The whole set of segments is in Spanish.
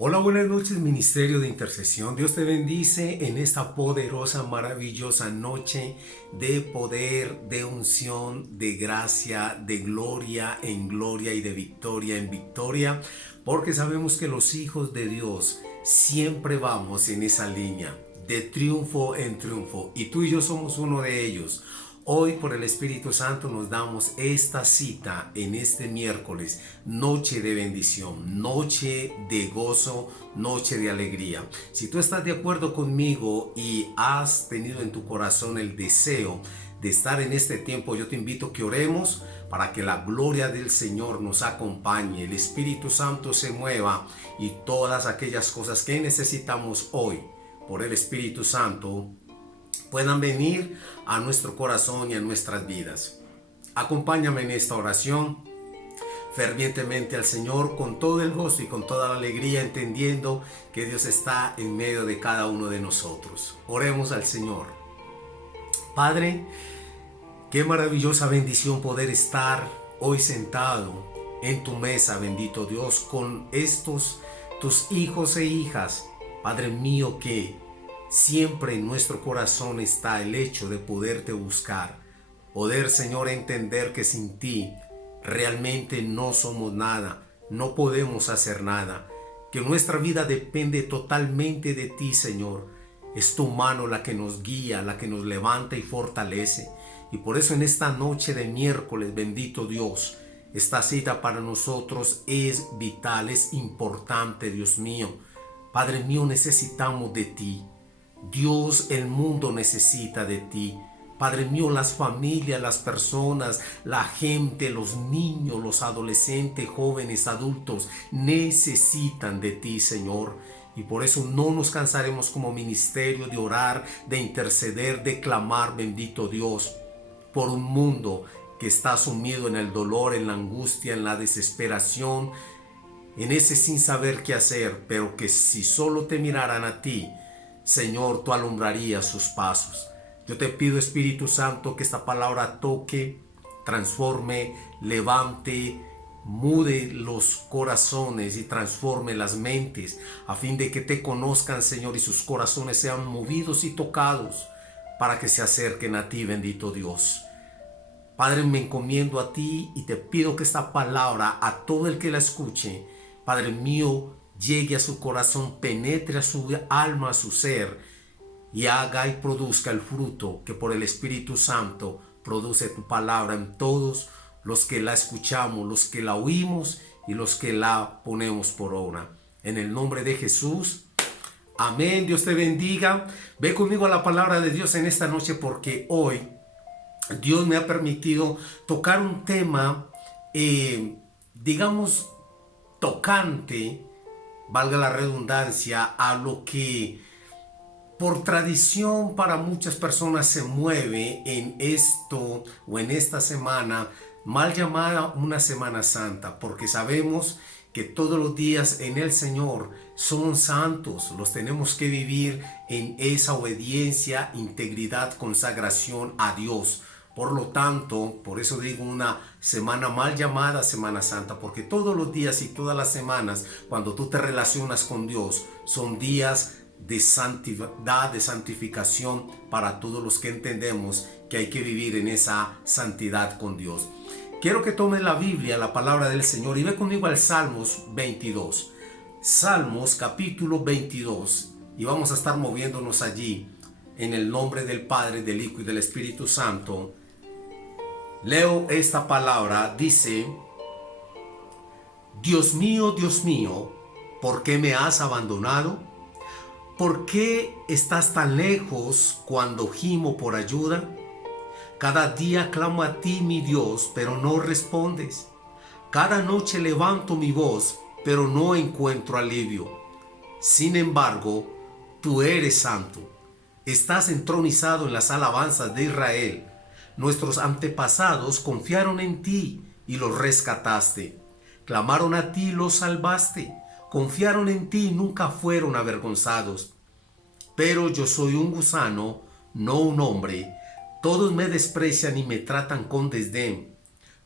Hola, buenas noches, Ministerio de Intercesión. Dios te bendice en esta poderosa, maravillosa noche de poder, de unción, de gracia, de gloria en gloria y de victoria en victoria, porque sabemos que los hijos de Dios siempre vamos en esa línea de triunfo en triunfo, y tú y yo somos uno de ellos. Hoy por el Espíritu Santo nos damos esta cita en este miércoles, noche de bendición, noche de gozo, noche de alegría. Si tú estás de acuerdo conmigo y has tenido en tu corazón el deseo de estar en este tiempo, yo te invito a que oremos para que la gloria del Señor nos acompañe, el Espíritu Santo se mueva y todas aquellas cosas que necesitamos hoy por el Espíritu Santo puedan venir a nuestro corazón y a nuestras vidas. Acompáñame en esta oración fervientemente al Señor con todo el gozo y con toda la alegría, entendiendo que Dios está en medio de cada uno de nosotros. Oremos al Señor. Padre, qué maravillosa bendición poder estar hoy sentado en tu mesa, bendito Dios, con estos tus hijos e hijas, Padre mío, que siempre en nuestro corazón está el hecho de poderte buscar, poder, Señor, entender que sin ti realmente no somos nada, no podemos hacer nada, que nuestra vida depende totalmente de ti, Señor. Es tu mano la que nos guía, la que nos levanta y fortalece. Y por eso en esta noche de miércoles, bendito Dios, esta cita para nosotros es vital, es importante, Dios mío. Padre mío, necesitamos de ti. Dios, el mundo necesita de ti. Padre mío, las familias, las personas, la gente, los niños, los adolescentes, jóvenes, adultos, necesitan de ti, Señor. Y por eso no nos cansaremos como ministerio de orar, de interceder, de clamar, bendito Dios, por un mundo que está sumido en el dolor, en la angustia, en la desesperación, en ese sin saber qué hacer, pero que si solo te miraran a ti, Señor, tú alumbrarías sus pasos. Yo te pido, Espíritu Santo, que esta palabra toque, transforme, levante, mude los corazones y transforme las mentes, a fin de que te conozcan, Señor, y sus corazones sean movidos y tocados para que se acerquen a ti, bendito Dios. Padre, me encomiendo a ti y te pido que esta palabra, a todo el que la escuche, Padre mío, llegue a su corazón, penetre a su alma, a su ser, y haga y produzca el fruto que por el Espíritu Santo produce tu palabra en todos los que la escuchamos, los que la oímos y los que la ponemos por obra. En el nombre de Jesús, amén. Dios te bendiga. Ve conmigo a la palabra de Dios en esta noche, porque hoy Dios me ha permitido tocar un tema, digamos, tocante, valga la redundancia, a lo que por tradición para muchas personas se mueve en esto o en esta semana mal llamada una Semana Santa, porque sabemos que todos los días en el Señor son santos, los tenemos que vivir en esa obediencia, integridad, consagración a Dios. Por lo tanto, por eso digo una semana mal llamada Semana Santa, porque todos los días y todas las semanas, cuando tú te relacionas con Dios, son días de santidad, de santificación para todos los que entendemos que hay que vivir en esa santidad con Dios. Quiero que tomes la Biblia, la palabra del Señor, y ve conmigo al Salmos 22. Salmos capítulo 22, y vamos a estar moviéndonos allí en el nombre del Padre, del Hijo y del Espíritu Santo. Leo esta palabra, dice: Dios mío, ¿por qué me has abandonado? ¿Por qué estás tan lejos cuando gimo por ayuda? Cada día clamo a ti, mi Dios, pero no respondes. Cada noche levanto mi voz, pero no encuentro alivio. Sin embargo, tú eres santo. Estás entronizado en las alabanzas de Israel. Nuestros antepasados confiaron en ti y los rescataste. Clamaron a ti y los salvaste. Confiaron en ti y nunca fueron avergonzados. Pero yo soy un gusano, no un hombre. Todos me desprecian y me tratan con desdén.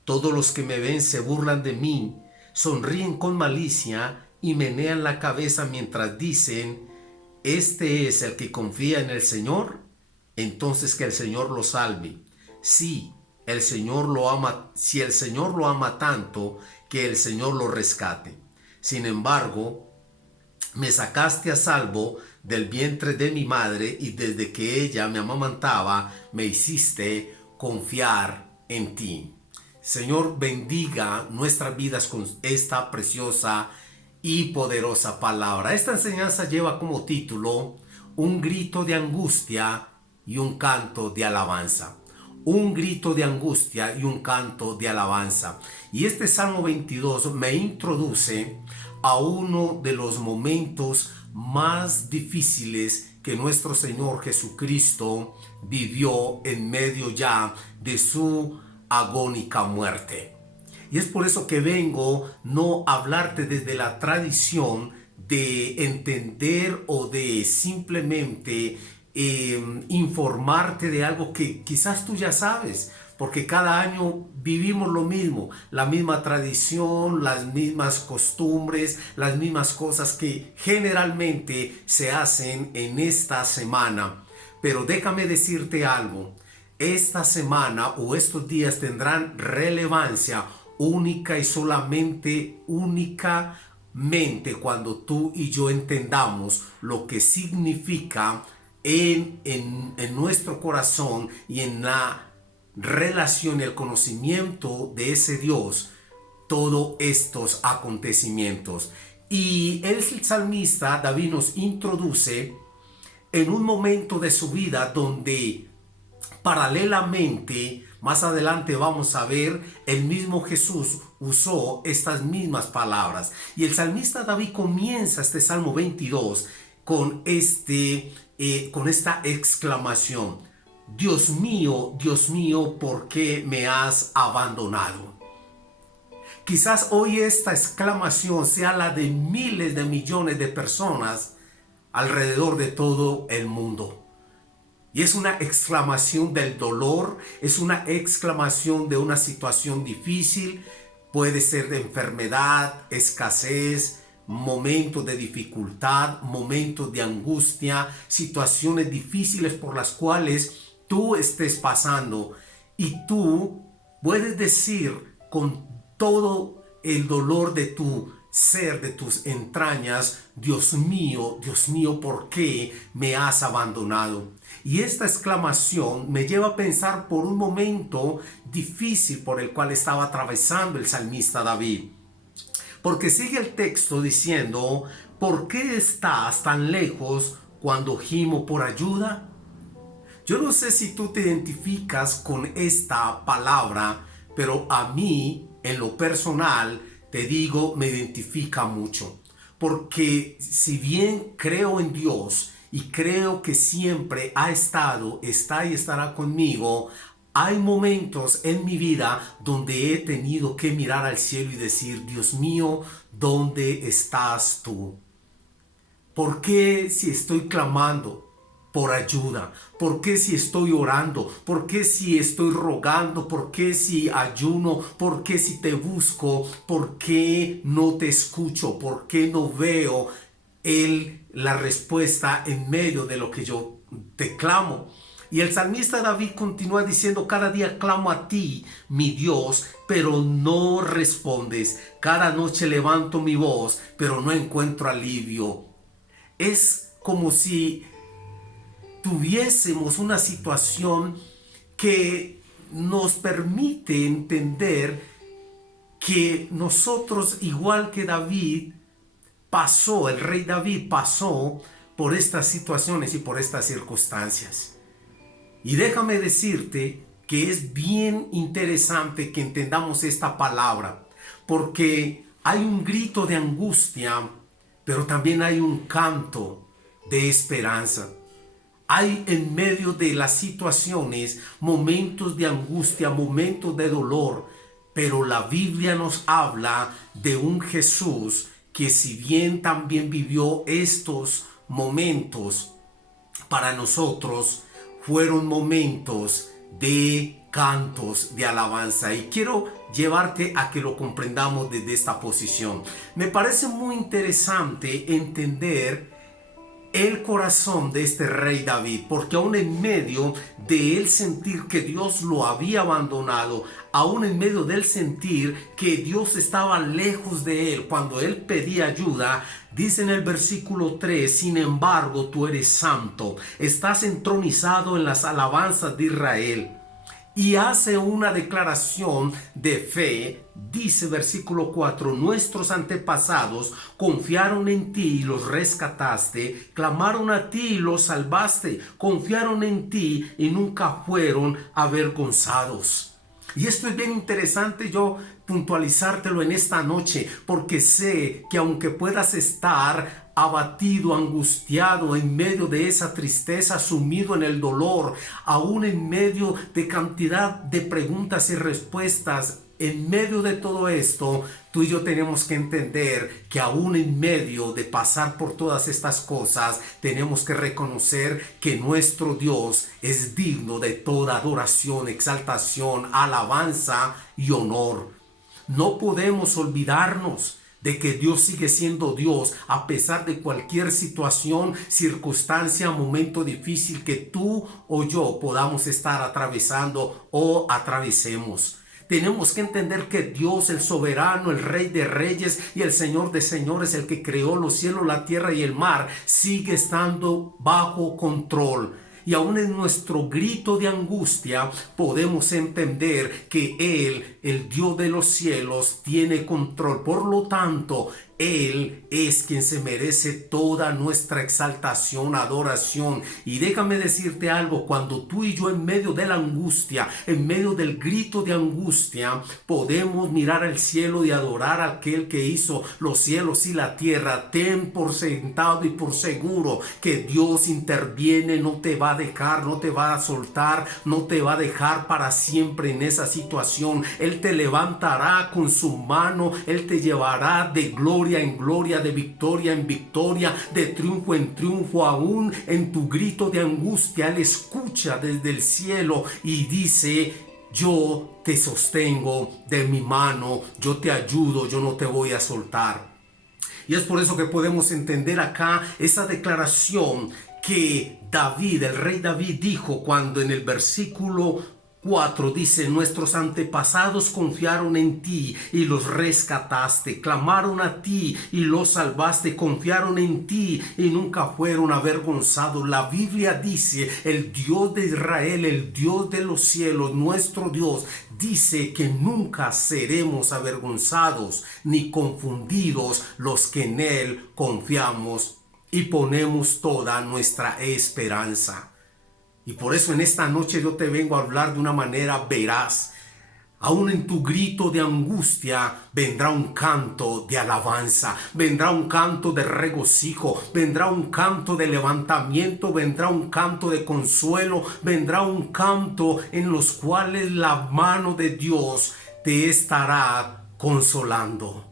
Todos los que me ven se burlan de mí, sonríen con malicia y menean la cabeza mientras dicen, este es el que confía en el Señor, entonces que el Señor lo salve. Sí, el Señor lo ama, si el Señor lo ama tanto, que el Señor lo rescate. Sin embargo, me sacaste a salvo del vientre de mi madre y desde que ella me amamantaba, me hiciste confiar en ti. Señor, bendiga nuestras vidas con esta preciosa y poderosa palabra. Esta enseñanza lleva como título un grito de angustia y un canto de alabanza. Un grito de angustia y un canto de alabanza. Y este Salmo 22 me introduce a uno de los momentos más difíciles que nuestro Señor Jesucristo vivió en medio ya de su agónica muerte. Y es por eso que vengo no a hablarte desde la tradición de entender o de simplemente informarte de algo que quizás tú ya sabes, porque cada año vivimos lo mismo, la misma tradición, las mismas costumbres, las mismas cosas que generalmente se hacen en esta semana. Pero déjame decirte algo, esta semana o estos días tendrán relevancia única y solamente únicamente cuando tú y yo entendamos lo que significa en nuestro corazón y en la relación y el conocimiento de ese Dios todos estos acontecimientos. Y el salmista David nos introduce en un momento de su vida donde paralelamente, más adelante vamos a ver, el mismo Jesús usó estas mismas palabras. Y el salmista David comienza este Salmo 22 con esta exclamación: Dios mío, ¿por qué me has abandonado? Quizás hoy esta exclamación sea la de miles de millones de personas alrededor de todo el mundo. Y es una exclamación del dolor, es una exclamación de una situación difícil, puede ser de enfermedad, escasez, momentos de dificultad, momentos de angustia, situaciones difíciles por las cuales tú estés pasando. Y tú puedes decir con todo el dolor de tu ser, de tus entrañas: Dios mío, ¿por qué me has abandonado? Y esta exclamación me lleva a pensar por un momento difícil por el cual estaba atravesando el salmista David. Porque sigue el texto diciendo: ¿por qué estás tan lejos cuando gimo por ayuda? Yo no sé si tú te identificas con esta palabra, pero a mí, en lo personal, te digo, me identifica mucho. Porque si bien creo en Dios y creo que siempre ha estado, está y estará conmigo, hay momentos en mi vida donde he tenido que mirar al cielo y decir: Dios mío, ¿dónde estás tú? ¿Por qué si estoy clamando por ayuda? ¿Por qué si estoy orando? ¿Por qué si estoy rogando? ¿Por qué si ayuno? ¿Por qué si te busco? ¿Por qué no te escucho? ¿Por qué no veo la respuesta en medio de lo que yo te clamo? Y el salmista David continúa diciendo: cada día clamo a ti, mi Dios, pero no respondes. Cada noche levanto mi voz, pero no encuentro alivio. Es como si tuviésemos una situación que nos permite entender que nosotros, igual que David, el rey David pasó por estas situaciones y por estas circunstancias. Y déjame decirte que es bien interesante que entendamos esta palabra, porque hay un grito de angustia, pero también hay un canto de esperanza. Hay en medio de las situaciones momentos de angustia, momentos de dolor, pero la Biblia nos habla de un Jesús que, si bien también vivió estos momentos, para nosotros fueron momentos de cantos de alabanza. Y quiero llevarte a que lo comprendamos desde esta posición. Me parece muy interesante entender el corazón de este rey David, porque aún en medio de él sentir que Dios lo había abandonado, aún en medio del sentir que Dios estaba lejos de él cuando él pedía ayuda, dice en el versículo 3: sin embargo, tú eres santo, estás entronizado en las alabanzas de Israel. Y hace una declaración de fe. Dice versículo 4: nuestros antepasados confiaron en ti y los rescataste, clamaron a ti y los salvaste, confiaron en ti y nunca fueron avergonzados. Y esto es bien interesante yo puntualizártelo en esta noche, porque sé que aunque puedas estar abatido, angustiado, en medio de esa tristeza, sumido en el dolor, aún en medio de cantidad de preguntas y respuestas, en medio de todo esto, tú y yo tenemos que entender que aún en medio de pasar por todas estas cosas, tenemos que reconocer que nuestro Dios es digno de toda adoración, exaltación, alabanza y honor. No podemos olvidarnos de que Dios sigue siendo Dios a pesar de cualquier situación, circunstancia, momento difícil que tú o yo podamos estar atravesando o atravesemos. Tenemos que entender que Dios, el soberano, el Rey de Reyes y el Señor de Señores, el que creó los cielos, la tierra y el mar, sigue estando bajo control. Y aún en nuestro grito de angustia podemos entender que Él, el Dios de los cielos, tiene control. Por lo tanto, Él es quien se merece toda nuestra exaltación, adoración. Y déjame decirte algo: cuando tú y yo en medio de la angustia, en medio del grito de angustia, podemos mirar al cielo y adorar a aquel que hizo los cielos y la tierra, ten por sentado y por seguro que Dios interviene, no te va a dejar, no te va a soltar, no te va a dejar para siempre en esa situación. Él te levantará con su mano, Él te llevará de gloria en gloria, de victoria en victoria, de triunfo en triunfo. Aún en tu grito de angustia, Él escucha desde el cielo y dice: yo te sostengo de mi mano, yo te ayudo, yo no te voy a soltar. Y es por eso que podemos entender acá esa declaración que David, el rey David, dijo cuando en el versículo 4 dice: nuestros antepasados confiaron en ti y los rescataste, clamaron a ti y los salvaste, confiaron en ti y nunca fueron avergonzados. La Biblia dice: el Dios de Israel, el Dios de los cielos, nuestro Dios, dice que nunca seremos avergonzados ni confundidos los que en Él confiamos y ponemos toda nuestra esperanza. Y por eso en esta noche yo te vengo a hablar de una manera veraz. Aún en tu grito de angustia vendrá un canto de alabanza, vendrá un canto de regocijo, vendrá un canto de levantamiento, vendrá un canto de consuelo, vendrá un canto en los cuales la mano de Dios te estará consolando.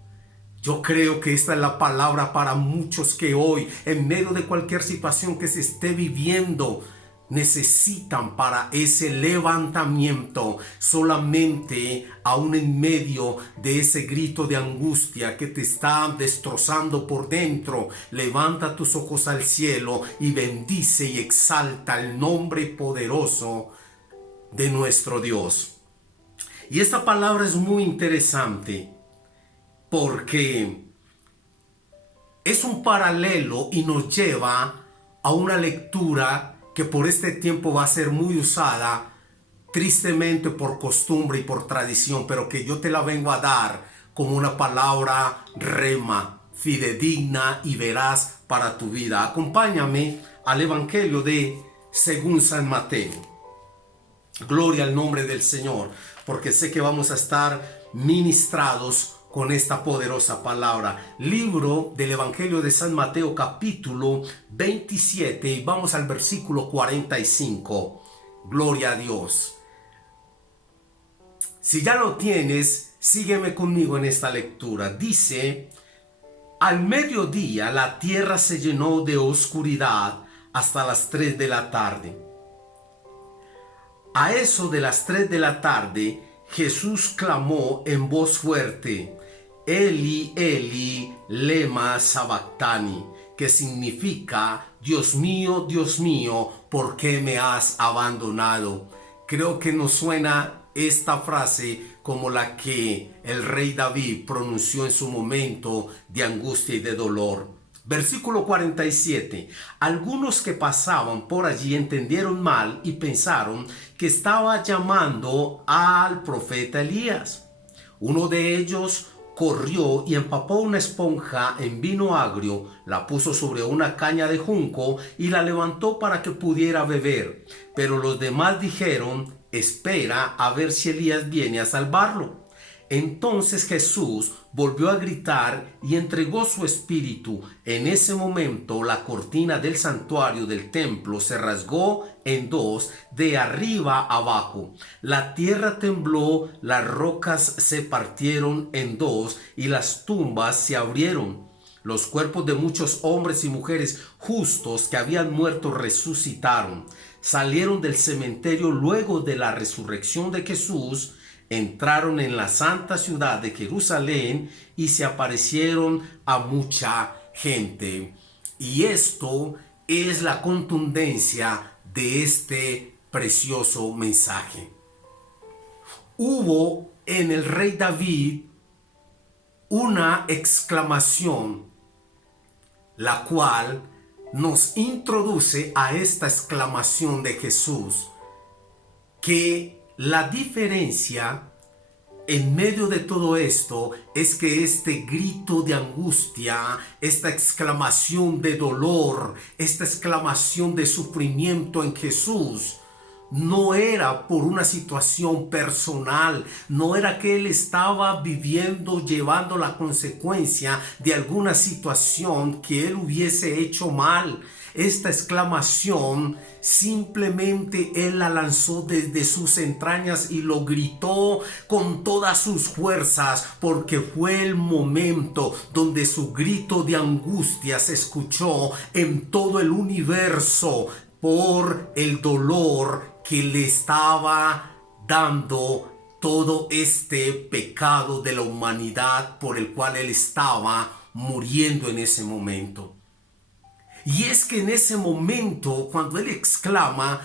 Yo creo que esta es la palabra para muchos que hoy, en medio de cualquier situación que se esté viviendo, necesitan para ese levantamiento. Solamente aún en medio de ese grito de angustia que te está destrozando por dentro, levanta tus ojos al cielo y bendice y exalta el nombre poderoso de nuestro Dios. Y esta palabra es muy interesante porque es un paralelo y nos lleva a una lectura que por este tiempo va a ser muy usada, tristemente por costumbre y por tradición, pero que yo te la vengo a dar como una palabra rema, fidedigna y veraz para tu vida. Acompáñame al Evangelio de según San Mateo. Gloria al nombre del Señor, porque sé que vamos a estar ministrados con esta poderosa palabra. Libro del Evangelio de San Mateo, capítulo 27, y vamos al versículo 45. Gloria a Dios. Si ya lo tienes, sígueme conmigo en esta lectura. Dice: al mediodía la tierra se llenó de oscuridad hasta las 3 de la tarde. A eso de las 3 de la tarde, Jesús clamó en voz fuerte: Eli, Eli, lema sabactani, que significa: Dios mío, ¿por qué me has abandonado? Creo que nos suena esta frase como la que el rey David pronunció en su momento de angustia y de dolor. Versículo 47. Algunos que pasaban por allí entendieron mal y pensaron que estaba llamando al profeta Elías. Uno de ellos corrió y empapó una esponja en vino agrio, la puso sobre una caña de junco y la levantó para que pudiera beber. Pero los demás dijeron: espera a ver si Elías viene a salvarlo. Entonces Jesús volvió a gritar y entregó su espíritu. En ese momento la cortina del santuario del templo se rasgó en dos, de arriba abajo. La tierra tembló, las rocas se partieron en dos y las tumbas se abrieron. Los cuerpos de muchos hombres y mujeres justos que habían muerto resucitaron. Salieron del cementerio luego de la resurrección de Jesús, entraron en la santa ciudad de Jerusalén y se aparecieron a mucha gente. Y esto es la contundencia de este precioso mensaje. Hubo en el rey David una exclamación, la cual nos introduce a esta exclamación de Jesús, que la diferencia en medio de todo esto es que este grito de angustia, esta exclamación de dolor, esta exclamación de sufrimiento en Jesús, no era por una situación personal, no era que él estaba viviendo, llevando la consecuencia de alguna situación que él hubiese hecho mal. Esta exclamación simplemente él la lanzó desde sus entrañas y lo gritó con todas sus fuerzas, porque fue el momento donde su grito de angustia se escuchó en todo el universo por el dolor que le estaba dando todo este pecado de la humanidad por el cual él estaba muriendo en ese momento. Y es que en ese momento, cuando él exclama,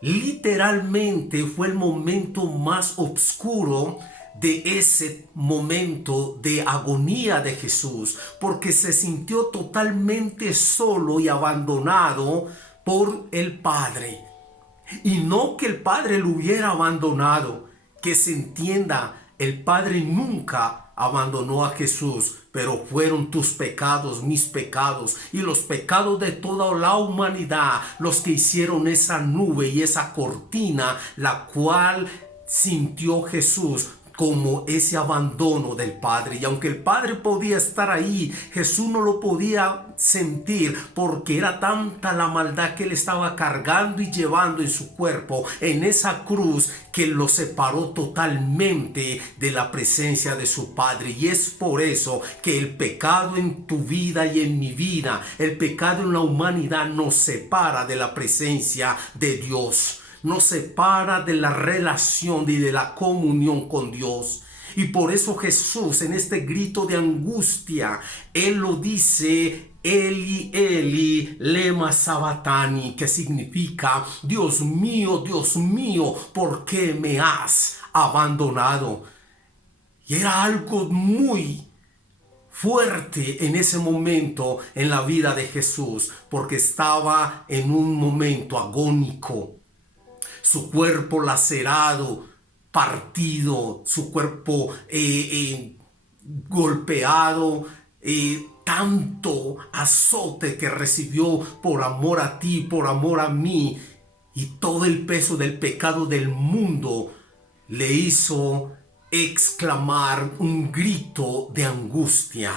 literalmente fue el momento más oscuro de ese momento de agonía de Jesús, porque se sintió totalmente solo y abandonado por el Padre. Y no que el Padre lo hubiera abandonado, que se entienda, el Padre nunca abandonó a Jesús, pero fueron tus pecados, mis pecados y los pecados de toda la humanidad los que hicieron esa nube y esa cortina, la cual sintió Jesús como ese abandono del Padre. Y aunque el Padre podía estar ahí, Jesús no lo podía sentir, porque era tanta la maldad que él estaba cargando y llevando en su cuerpo, en esa cruz, que lo separó totalmente de la presencia de su Padre. Y es por eso que el pecado en tu vida y en mi vida, el pecado en la humanidad, nos separa de la presencia de Dios, nos separa de la relación y de la comunión con Dios. Y por eso Jesús, en este grito de angustia, él lo dice: Eli, Eli, lema sabactani, que significa: Dios mío, ¿por qué me has abandonado? Y era algo muy fuerte en ese momento en la vida de Jesús, porque estaba en un momento agónico. Su cuerpo lacerado, partido, su cuerpo golpeado, tanto azote que recibió por amor a ti, por amor a mí, y todo el peso del pecado del mundo le hizo exclamar un grito de angustia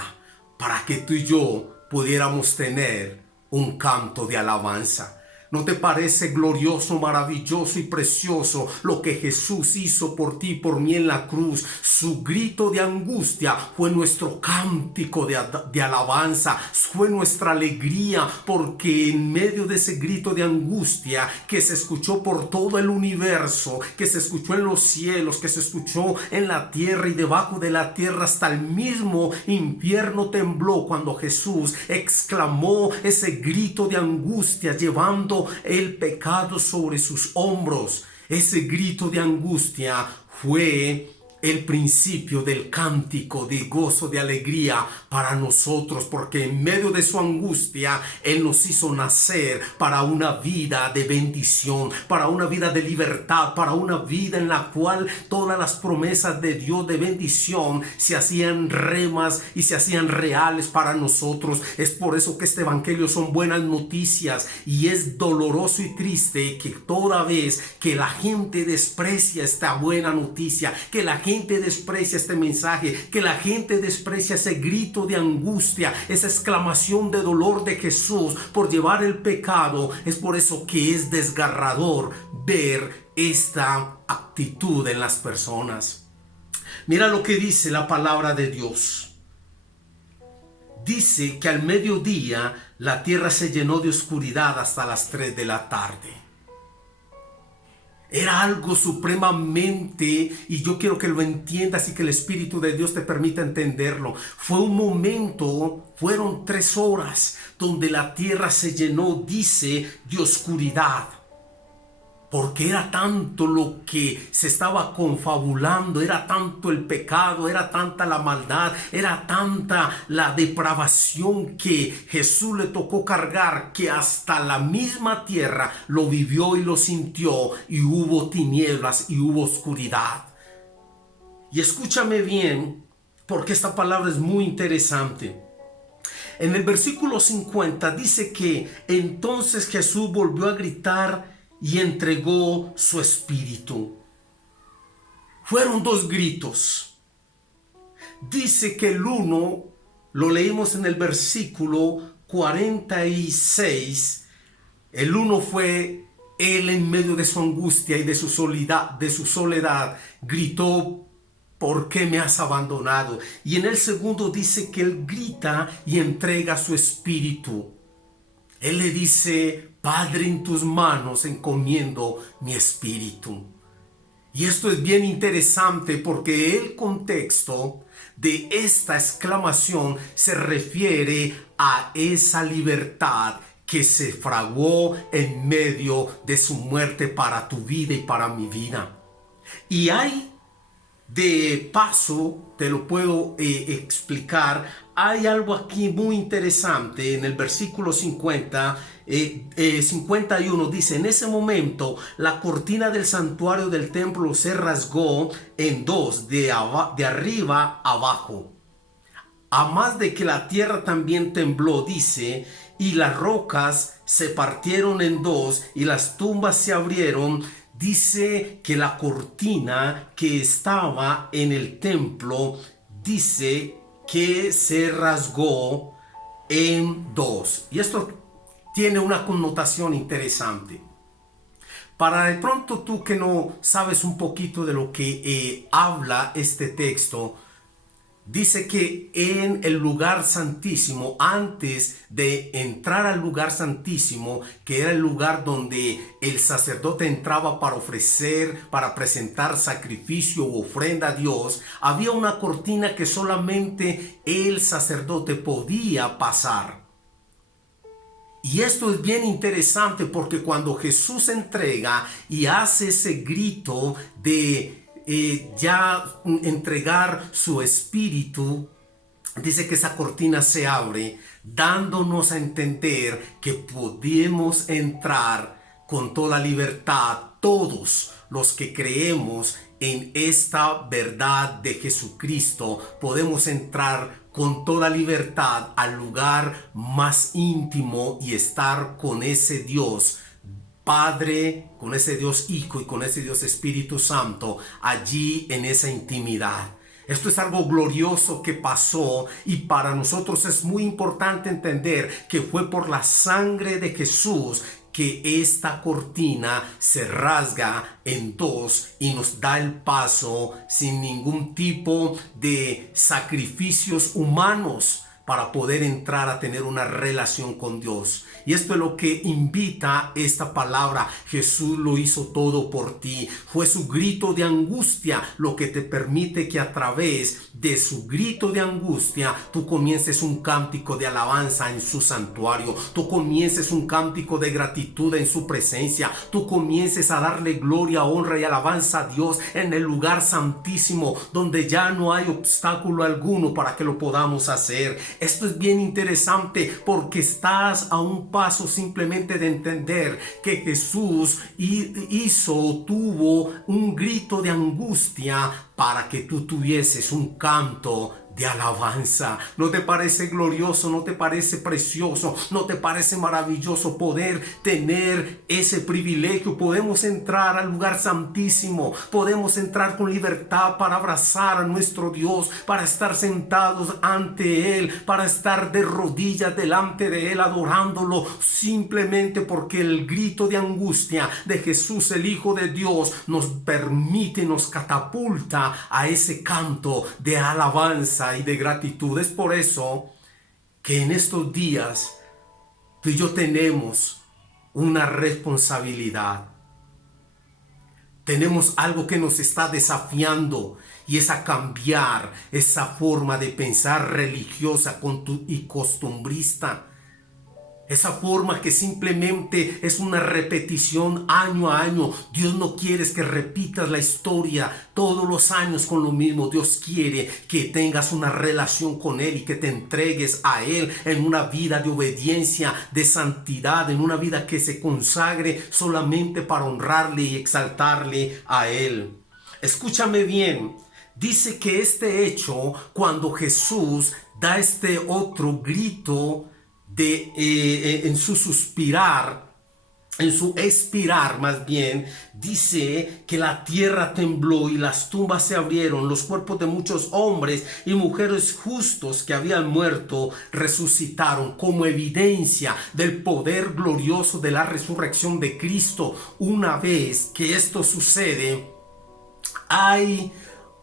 para que tú y yo pudiéramos tener un canto de alabanza. ¿No te parece glorioso, maravilloso y precioso lo que Jesús hizo por ti y por mí en la cruz? Su grito de angustia fue nuestro cántico de alabanza, fue nuestra alegría, porque en medio de ese grito de angustia que se escuchó por todo el universo, que se escuchó en los cielos, que se escuchó en la tierra y debajo de la tierra, hasta el mismo infierno tembló cuando Jesús exclamó ese grito de angustia, llevando el pecado sobre sus hombros. Ese grito de angustia fue el principio del cántico de gozo, de alegría para nosotros, porque en medio de su angustia Él nos hizo nacer para una vida de bendición, para una vida de libertad, para una vida en la cual todas las promesas de Dios de bendición se hacían remas y se hacían reales para nosotros. Es por eso que este evangelio son buenas noticias, y es doloroso y triste que toda vez que la gente desprecia esta buena noticia, que la gente desprecia este mensaje, que la gente desprecia ese grito de angustia, esa exclamación de dolor de Jesús por llevar el pecado, es por eso que es desgarrador ver esta actitud en las personas. Mira lo que dice la palabra de Dios. Dice que al mediodía la tierra se llenó de oscuridad hasta las 3 de la tarde. Era algo supremamente, y yo quiero que lo entiendas y que el Espíritu de Dios te permita entenderlo. Fue un momento, fueron 3 horas donde la tierra se llenó, dice, de oscuridad. Porque era tanto lo que se estaba confabulando, era tanto el pecado, era tanta la maldad, era tanta la depravación que Jesús le tocó cargar, que hasta la misma tierra lo vivió y lo sintió, y hubo tinieblas y hubo oscuridad. Y escúchame bien, porque esta palabra es muy interesante. En el versículo 50 dice que entonces Jesús volvió a gritar y entregó su espíritu. Fueron 2 gritos. Dice que el uno, lo leímos en el versículo 46, el uno fue él en medio de su angustia y de su soledad, gritó: ¿por qué me has abandonado? Y en el segundo dice que él grita y entrega su espíritu. Él le dice: Padre, en tus manos encomiendo mi espíritu. Y esto es bien interesante porque el contexto de esta exclamación se refiere a esa libertad que se fraguó en medio de su muerte para tu vida y para mi vida. Y hay, de paso, te lo puedo explicar, hay algo aquí muy interesante en el versículo 51, dice: en ese momento la cortina del santuario del templo se rasgó en 2, de arriba abajo, a más de que la tierra también tembló, dice, y las rocas se partieron en 2 y las tumbas se abrieron. Dice que la cortina que estaba en el templo, dice que se rasgó en 2. Y esto tiene una connotación interesante. Para de pronto tú que no sabes un poquito de lo que habla este texto, dice que en el lugar santísimo, antes de entrar al lugar santísimo, que era el lugar donde el sacerdote entraba para ofrecer, para presentar sacrificio u ofrenda a Dios, había una cortina que solamente el sacerdote podía pasar. Y esto es bien interesante porque cuando Jesús entrega y hace ese grito de ya entregar su espíritu, dice que esa cortina se abre, dándonos a entender que podemos entrar con toda libertad, todos los que creemos en esta verdad de Jesucristo, podemos entrar con toda libertad al lugar más íntimo y estar con ese Dios Padre, con ese Dios Hijo y con ese Dios Espíritu Santo, allí en esa intimidad. Esto es algo glorioso que pasó, y para nosotros es muy importante entender que fue por la sangre de Jesús que esta cortina se rasga en dos y nos da el paso sin ningún tipo de sacrificios humanos para poder entrar a tener una relación con Dios. Y esto es lo que invita esta palabra. Jesús lo hizo todo por ti. Fue su grito de angustia lo que te permite que a través de su grito de angustia tú comiences un cántico de alabanza en su santuario. Tú comiences un cántico de gratitud en su presencia. Tú comiences a darle gloria, honra y alabanza a Dios en el lugar santísimo, donde ya no hay obstáculo alguno para que lo podamos hacer. Esto es bien interesante porque estás a un paso simplemente de entender que Jesús tuvo un grito de angustia para que tú tuvieses un canto de alabanza. ¿No te parece glorioso? ¿No te parece precioso? ¿No te parece maravilloso poder tener ese privilegio? Podemos entrar al lugar santísimo, podemos entrar con libertad para abrazar a nuestro Dios, para estar sentados ante Él, para estar de rodillas delante de Él adorándolo, simplemente porque el grito de angustia de Jesús, el Hijo de Dios, nos permite, nos catapulta a ese canto de alabanza y de gratitud. Es por eso que en estos días tú y yo tenemos una responsabilidad. Tenemos algo que nos está desafiando y es a cambiar esa forma de pensar religiosa y costumbrista. Esa forma que simplemente es una repetición año a año. Dios no quiere que repitas la historia todos los años con lo mismo. Dios quiere que tengas una relación con Él y que te entregues a Él en una vida de obediencia, de santidad, en una vida que se consagre solamente para honrarle y exaltarle a Él. Escúchame bien. Dice que este hecho, cuando Jesús da este otro grito en su suspirar, en su expirar más bien, dice que la tierra tembló y las tumbas se abrieron, los cuerpos de muchos hombres y mujeres justos que habían muerto resucitaron como evidencia del poder glorioso de la resurrección de Cristo. Una vez que esto sucede, hay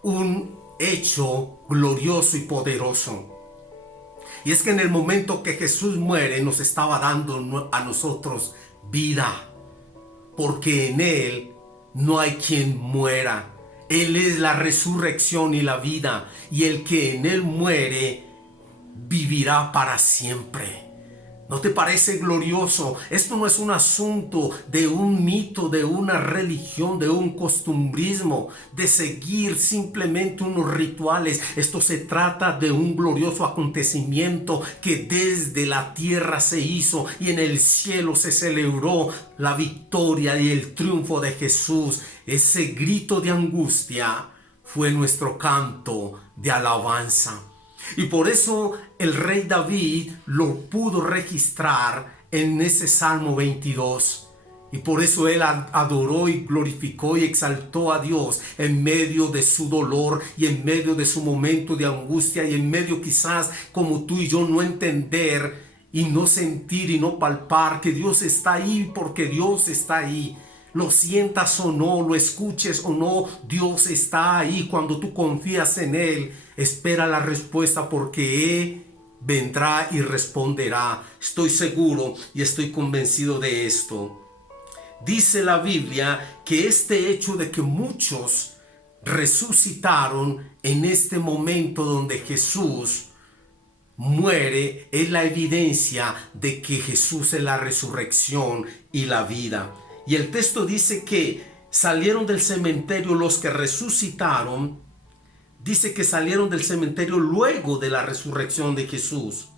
un hecho glorioso y poderoso. Y es que en el momento que Jesús muere nos estaba dando a nosotros vida, porque en Él no hay quien muera. Él es la resurrección y la vida, y el que en Él muere vivirá para siempre. ¿No te parece glorioso? Esto no es un asunto de un mito, de una religión, de un costumbrismo, de seguir simplemente unos rituales. Esto se trata de un glorioso acontecimiento que desde la tierra se hizo y en el cielo se celebró la victoria y el triunfo de Jesús. Ese grito de angustia fue nuestro canto de alabanza. Y por eso el rey David lo pudo registrar en ese Salmo 22. Y por eso él adoró y glorificó y exaltó a Dios en medio de su dolor y en medio de su momento de angustia y en medio quizás como tú y yo no entender y no sentir y no palpar que Dios está ahí, porque Dios está ahí. Lo sientas o no, lo escuches o no, Dios está ahí. Cuando tú confías en Él, espera la respuesta, porque Él vendrá y responderá. Estoy seguro y estoy convencido de esto. Dice la Biblia que este hecho de que muchos resucitaron en este momento donde Jesús muere es la evidencia de que Jesús es la resurrección y la vida. Y el texto dice que salieron del cementerio los que resucitaron. Dice que salieron del cementerio luego de la resurrección de Jesús.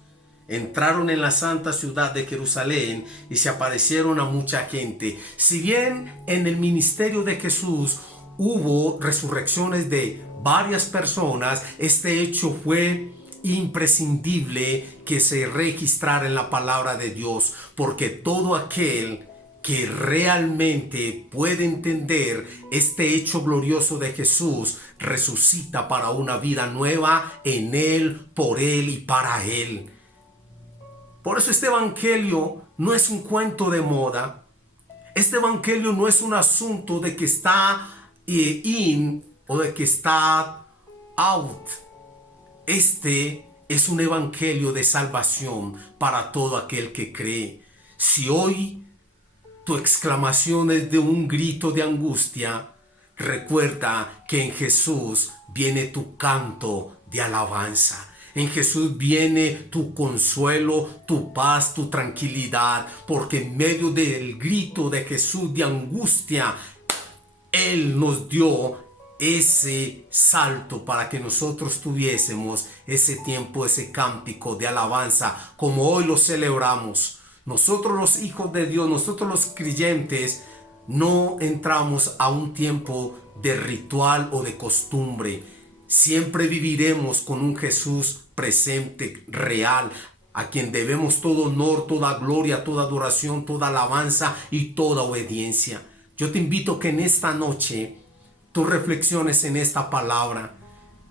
Entraron en la santa ciudad de Jerusalén y se aparecieron a mucha gente. Si bien en el ministerio de Jesús hubo resurrecciones de varias personas, este hecho fue imprescindible que se registrara en la palabra de Dios, porque todo aquel que realmente puede entender este hecho glorioso de Jesús resucita para una vida nueva en Él, por Él y para Él. Por eso este evangelio no es un cuento de moda, Este evangelio no es un asunto de que está in o de que está out. Este es un evangelio de salvación para todo aquel que cree. Si hoy tu exclamación es de un grito de angustia, recuerda que en Jesús viene tu canto de alabanza. En Jesús viene tu consuelo, tu paz, tu tranquilidad, porque en medio del grito de Jesús de angustia, Él nos dio ese salto para que nosotros tuviésemos ese tiempo, ese cántico de alabanza, como hoy lo celebramos. Nosotros los hijos de Dios, nosotros los creyentes, no entramos a un tiempo de ritual o de costumbre. Siempre viviremos con un Jesús presente, real, a quien debemos todo honor, toda gloria, toda adoración, toda alabanza y toda obediencia. Yo te invito que en esta noche tú reflexiones en esta palabra.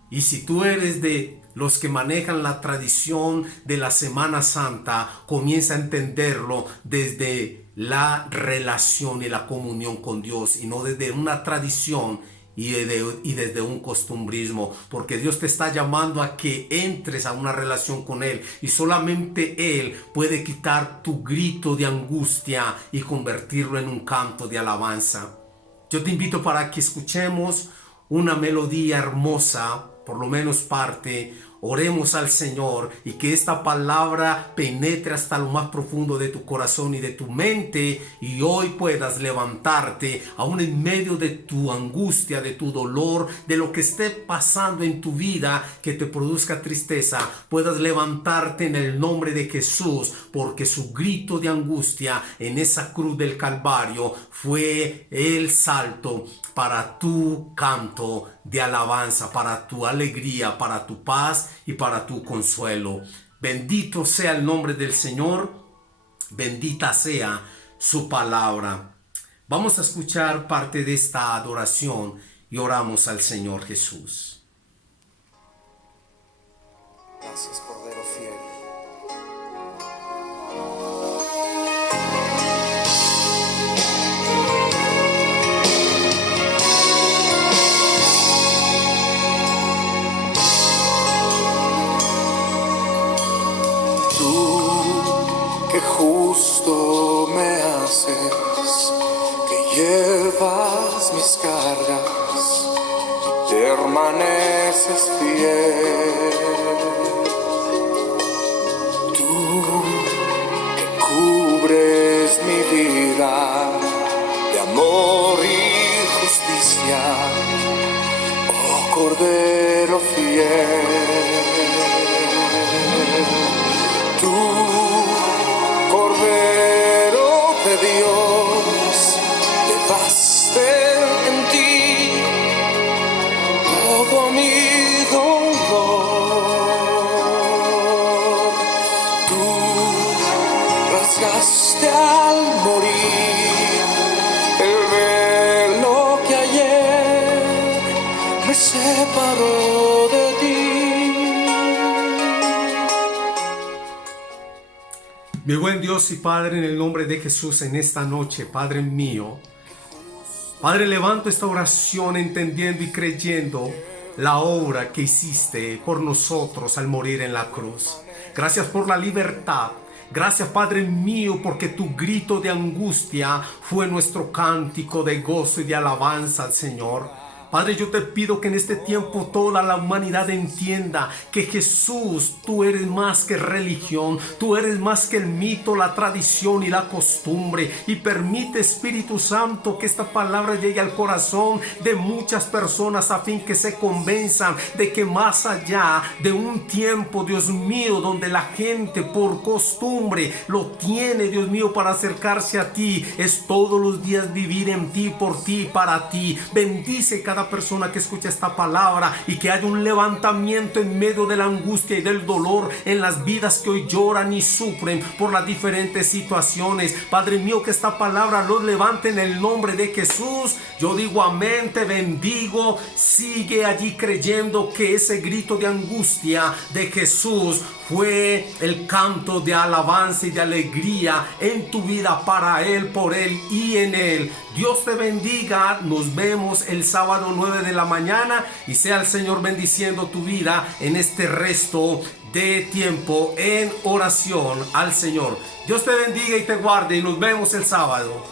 Y si tú eres de los que manejan la tradición de la Semana Santa, comienza a entenderlo desde la relación y la comunión con Dios y no desde una tradición y desde un costumbrismo, porque Dios te está llamando a que entres a una relación con Él y solamente Él puede quitar tu grito de angustia y convertirlo en un canto de alabanza. Yo te invito para que escuchemos una melodía hermosa, por lo menos parte. Oremos al Señor y que esta palabra penetre hasta lo más profundo de tu corazón y de tu mente, y hoy puedas levantarte aún en medio de tu angustia, de tu dolor, de lo que esté pasando en tu vida que te produzca tristeza. Puedas levantarte en el nombre de Jesús, porque su grito de angustia en esa cruz del Calvario fue el salto para tu canto de alabanza, para tu alegría, para tu paz y para tu consuelo. Bendito sea el nombre del Señor, bendita sea su palabra. Vamos a escuchar parte de esta adoración y oramos al Señor Jesús. Gracias, Cordero fiel. Que justo me haces, que llevas mis cargas y permaneces fiel. Tú que cubres mi vida de amor y justicia, oh Cordero fiel. Tú, Cordero de Dios, llevaste en ti todo mi dolor. Tú rasgaste al morir el velo que ayer me separó de ti. Mi buen Dios y Padre, en el nombre de Jesús, en esta noche, Padre mío, Padre, levanto esta oración entendiendo y creyendo la obra que hiciste por nosotros al morir en la cruz. Gracias por la libertad. Gracias, Padre mío, porque tu grito de angustia fue nuestro cántico de gozo y de alabanza al Señor. Padre, yo te pido que en este tiempo toda la humanidad entienda que Jesús, tú eres más que religión, tú eres más que el mito, la tradición y la costumbre. Y permite, Espíritu Santo, que esta palabra llegue al corazón de muchas personas a fin que se convenzan de que más allá de un tiempo, Dios mío, donde la gente por costumbre lo tiene, Dios mío, para acercarse a ti, es todos los días vivir en ti, por ti, para ti. Bendice cada cada persona que escucha esta palabra y que haya un levantamiento en medio de la angustia y del dolor en las vidas que hoy lloran y sufren por las diferentes situaciones. Padre mío, que esta palabra los levante en el nombre de Jesús. Yo digo amén, te bendigo. Sigue allí creyendo que ese grito de angustia de Jesús fue el canto de alabanza y de alegría en tu vida para Él, por Él y en Él. Dios te bendiga. Nos vemos el sábado 9 de la mañana y sea el Señor bendiciendo tu vida en este resto de tiempo en oración al Señor. Dios te bendiga y te guarde y nos vemos el sábado.